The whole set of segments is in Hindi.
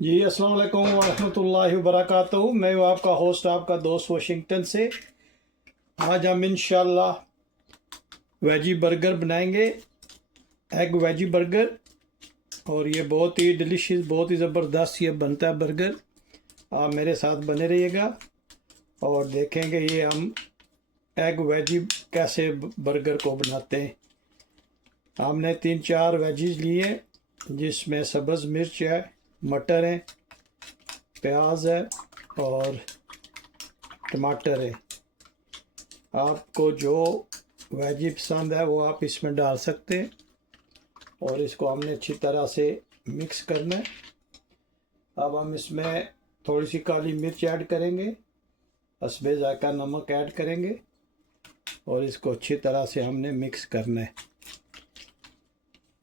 जी अस्सलाम वालेकुम वरहमतुल्लाहि वबरकातुहू। मैं हूँ आपका होस्ट, आपका दोस्त वाशिंगटन से। आज हम इंशाल्लाह वेजी बर्गर बनाएंगे, एग वेजी बर्गर। और ये बहुत ही डिलीशियस, बहुत ही ज़बरदस्त ये बनता है बर्गर। आप मेरे साथ बने रहिएगा और देखेंगे ये हम एग वेजी कैसे बर्गर को बनाते हैं। हमने 3-4 वेजीज लिए, जिसमें सब्ज़ मिर्च है, मटर है, प्याज है और टमाटर है। आपको जो वेजी पसंद है वो आप इसमें डाल सकते हैं। और इसको हमने अच्छी तरह से मिक्स करना है। अब हम इसमें थोड़ी सी काली मिर्च ऐड करेंगे, हस्बे जायका नमक ऐड करेंगे और इसको अच्छी तरह से हमने मिक्स करना है।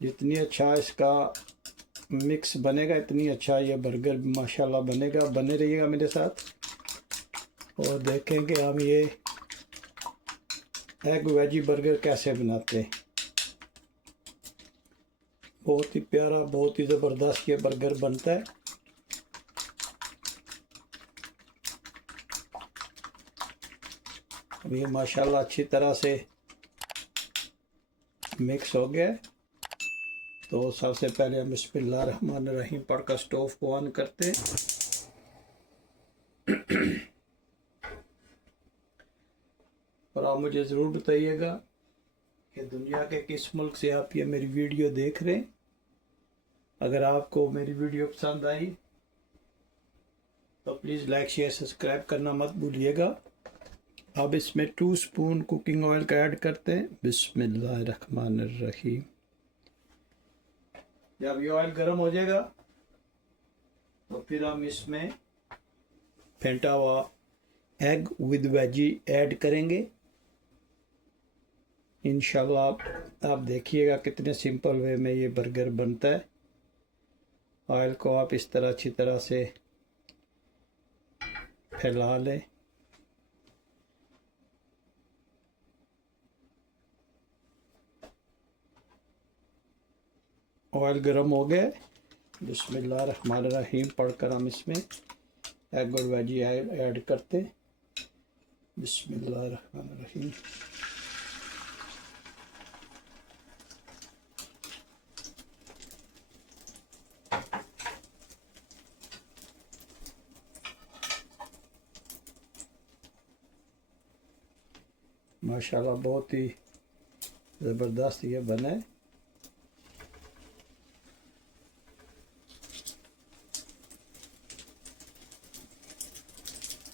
जितनी अच्छा इसका मिक्स बनेगा इतनी अच्छा ये बर्गर माशाल्लाह बनेगा। बने रहिएगा मेरे साथ और देखेंगे हम ये एग वेजी बर्गर कैसे बनाते हैं। बहुत ही प्यारा, बहुत ही ज़बरदस्त ये बर्गर बनता है। अब ये माशाल्लाह अच्छी तरह से मिक्स हो गया है। तो सबसे पहले हम बिस्मिल्लाहिर्रहमानिर्रहीम पढ़कर स्टोव को ऑन करते हैं। और आप मुझे ज़रूर बताइएगा कि दुनिया के किस मुल्क से आप ये मेरी वीडियो देख रहे हैं। अगर आपको मेरी वीडियो पसंद आई तो प्लीज़ लाइक शेयर सब्सक्राइब करना मत भूलिएगा। अब इसमें 2 स्पून कुकिंग ऑयल का ऐड करते हैं। बिस्मिल्लाहिर्रहमानिर्रहीम। जब ये ऑयल गर्म हो जाएगा तो फिर हम इसमें फेंटा हुआ एग विद वेजी ऐड करेंगे। इंशाल्लाह आप देखिएगा कितने सिंपल वे में ये बर्गर बनता है। ऑयल को आप इस तरह अच्छी तरह से फैला लें। ऑयल गर्म हो गया। बिस्मिल्लाहिर्रहमानिर्रहीम पढ़कर हम इसमें एग और वेजी ऐड करते। बिस्मिल्लाहिर्रहमानिर्रहीम। माशाल्लाह बहुत ही ज़बरदस्त ये बना है।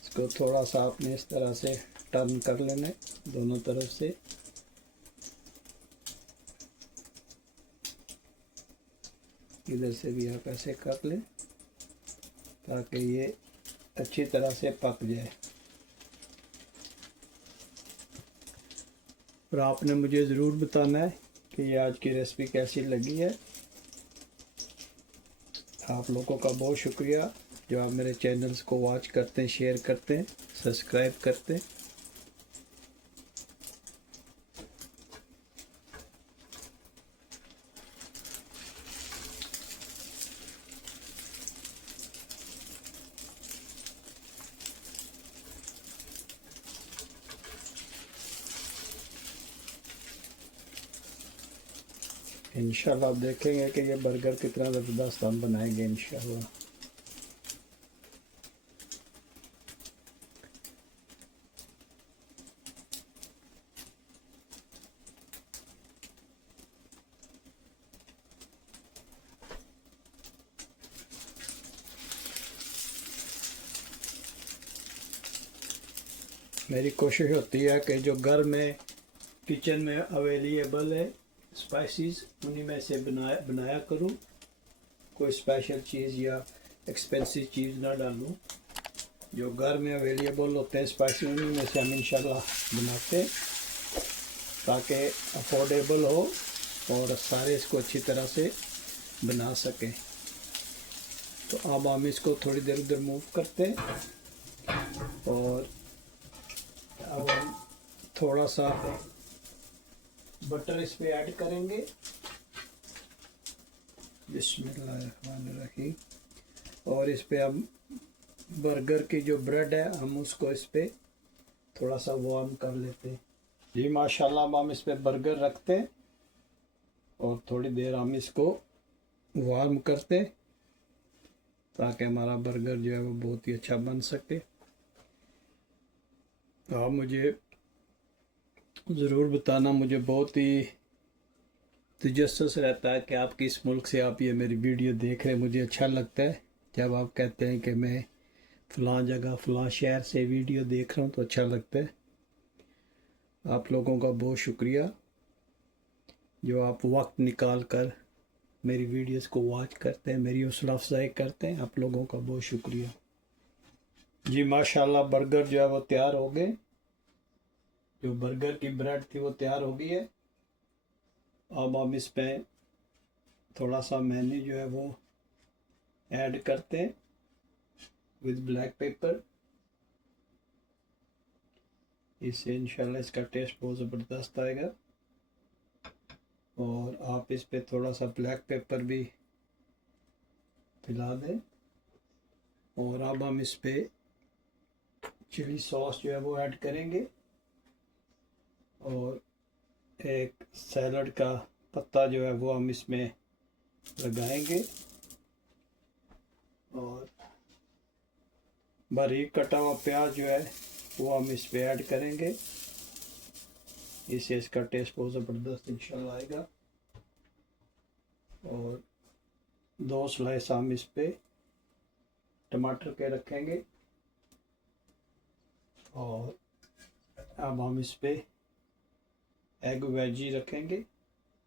इसको थोड़ा सा आपने इस तरह से टर्न कर लेना है दोनों तरफ से। इधर से भी आप ऐसे कर लें ताकि ये अच्छी तरह से पक जाए। और आपने मुझे ज़रूर बताना है कि ये आज की रेसिपी कैसी लगी है। आप लोगों का बहुत शुक्रिया जो आप मेरे चैनल्स को वॉच करते हैं, शेयर करते हैं, सब्सक्राइब करते हैं। इंशाल्लाह आप देखेंगे कि ये बर्गर कितना ज़बरदस्त हम बनाएंगे इंशाल्लाह। मेरी कोशिश होती है कि जो घर में किचन में अवेलेबल है स्पाइसेस उन्हीं में से बनाया करूं। कोई स्पेशल चीज़ या एक्सपेंसिव चीज़ ना डालूं। जो घर में अवेलेबल होते हैं स्पाइसेस उन्हीं में से हम इंशाल्लाह बनाते हैं ताकि अफोर्डेबल हो और सारे इसको अच्छी तरह से बना सकें। तो अब हम इसको थोड़ी देर उधर मूव करते हैं और अब हम थोड़ा सा बटर इस पे ऐड करेंगे। बिस्मिल्लाहिर्रहमानिर्रहीम। और इस पे हम बर्गर की जो ब्रेड है हम उसको इस पे थोड़ा सा वार्म कर लेते हैं। जी माशाल्लाह, अब हम इस पे बर्गर रखते हैं और थोड़ी देर हम इसको वार्म करते हैं ताकि हमारा बर्गर जो है वो बहुत ही अच्छा बन सके। तो आप मुझे ज़रूर बताना, मुझे बहुत ही तजस्सुस रहता है कि आप किस मुल्क से आप ये मेरी वीडियो देख रहे हैं। मुझे अच्छा लगता है जब आप कहते हैं कि मैं फ़लाँ जगह फ़लाँ शहर से वीडियो देख रहा हूँ, तो अच्छा लगता है। आप लोगों का बहुत शुक्रिया जो आप वक्त निकाल कर मेरी वीडियोस को वॉच करते हैं, मेरी हौसला अफजाई करते हैं। आप लोगों का बहुत शुक्रिया। जी माशाल्लाह, बर्गर जो है वो तैयार हो गए। जो बर्गर की ब्रेड थी वो तैयार हो गई है। अब हम इस पे थोड़ा सा मेन्यू जो है वो ऐड करते हैं विद ब्लैक पेपर। इससे इंशाल्लाह इसका टेस्ट बहुत ज़बरदस्त आएगा। और आप इस पे थोड़ा सा ब्लैक पेपर भी पिला दें। और अब हम इस पे चिली सॉस जो है वो ऐड करेंगे और एक सैलड का पत्ता जो है वो हम इसमें लगाएंगे और बारीक कटा हुआ प्याज जो है वो हम इस पे ऐड करेंगे। इससे इसका टेस्ट बहुत ज़बरदस्त इंशाल्लाह आएगा। और 2 स्लाइस हम इस पे टमाटर के रखेंगे और अब हम इस पे एग वेजी रखेंगे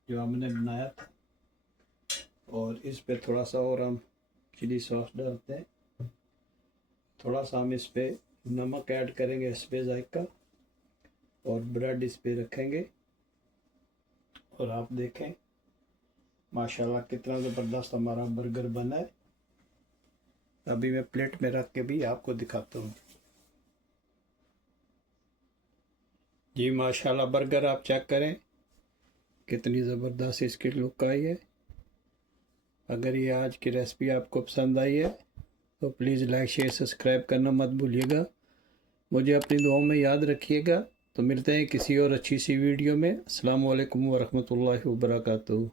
जो हमने बनाया था। और इस पे थोड़ा सा और हम चिली सॉस डालते हैं। थोड़ा सा हम इस पे नमक ऐड करेंगे इस पे जायका। और ब्रेड इस पे रखेंगे और आप देखें माशाल्लाह कितना ज़बरदस्त हमारा बर्गर बना है। अभी मैं प्लेट में रख के भी आपको दिखाता हूँ। जी माशाल्लाह, बर्गर आप चेक करें कितनी ज़बरदस्त इसकी लुक आई है। अगर ये आज की रेसिपी आपको पसंद आई है तो प्लीज़ लाइक शेयर सब्सक्राइब करना मत भूलिएगा। मुझे अपनी दुआओं में याद रखिएगा। तो मिलते हैं किसी और अच्छी सी वीडियो में। अस्सलाम वालेकुम वरहमतुल्लाहि वबरकातुहू।